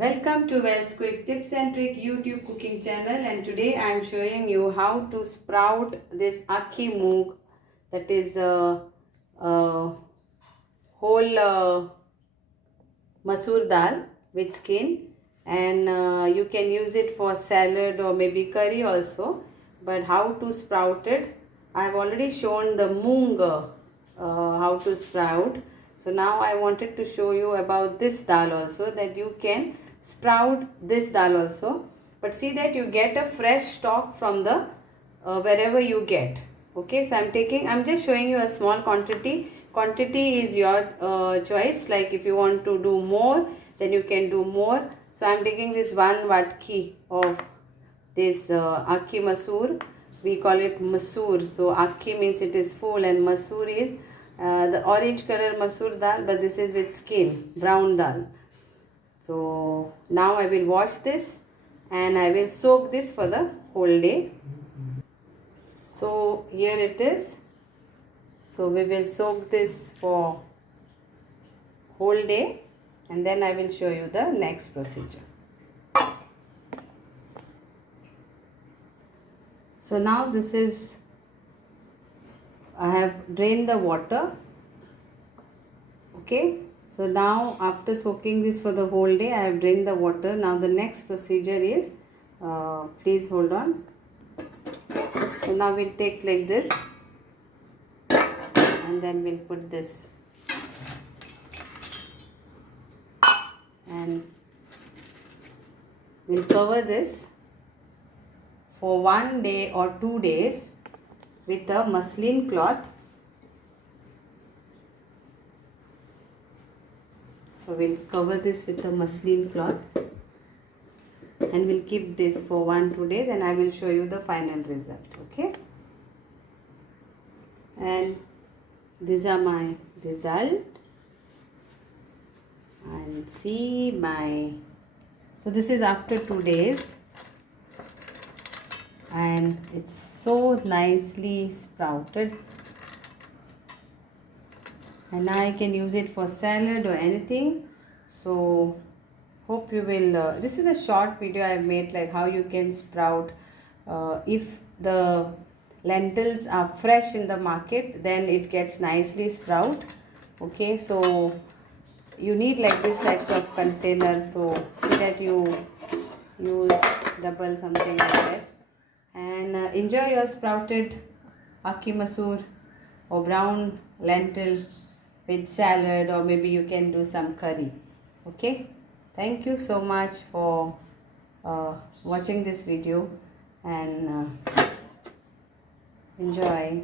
Welcome to VAL'S Quick Tips and Trick YouTube cooking channel, and today I am showing you how to sprout this Akhi moong, that is whole Masoor Dal with skin, and you can use it for salad or maybe curry also. But how to sprout it, I have already shown the moong how to sprout. So now I wanted to show you about this dal also, that you can sprout this dal also, but see that you get a fresh stock from the wherever you get. Okay, so I'm just showing you a small quantity. Quantity is your choice, like if you want to do more then you can do more. So I'm taking this 1 vatki of this Akhi Masoor. We call it Masoor. So Akhi means it is full and Masoor is the orange color Masoor dal, but this is with skin, brown dal. So now I will wash this and I will soak this for the whole day. So here it is. So we will soak this for whole day and then I will show you the next procedure. So now this is, I have drained the water. Okay. So now after soaking this for the whole day, I have drained the water. Now the next procedure is, please hold on. So now we'll take like this and then we'll put this and we'll cover this for 1 day or 2 days with a muslin cloth. So we'll cover this with a muslin cloth and we'll keep this for 1-2 days and I will show you the final result. Okay, and these are my result, and see my, so this is after 2 days and it's so nicely sprouted. And now I can use it for salad or anything. So hope you will, this is a short video I have made, like how you can sprout. If the lentils are fresh in the market, then it gets nicely sprout. Okay, so you need like this types of containers, so that you use double something like that. And enjoy your sprouted Akhi Masoor or brown lentil with salad, or maybe you can do some curry. Okay, thank you so much for watching this video and enjoy.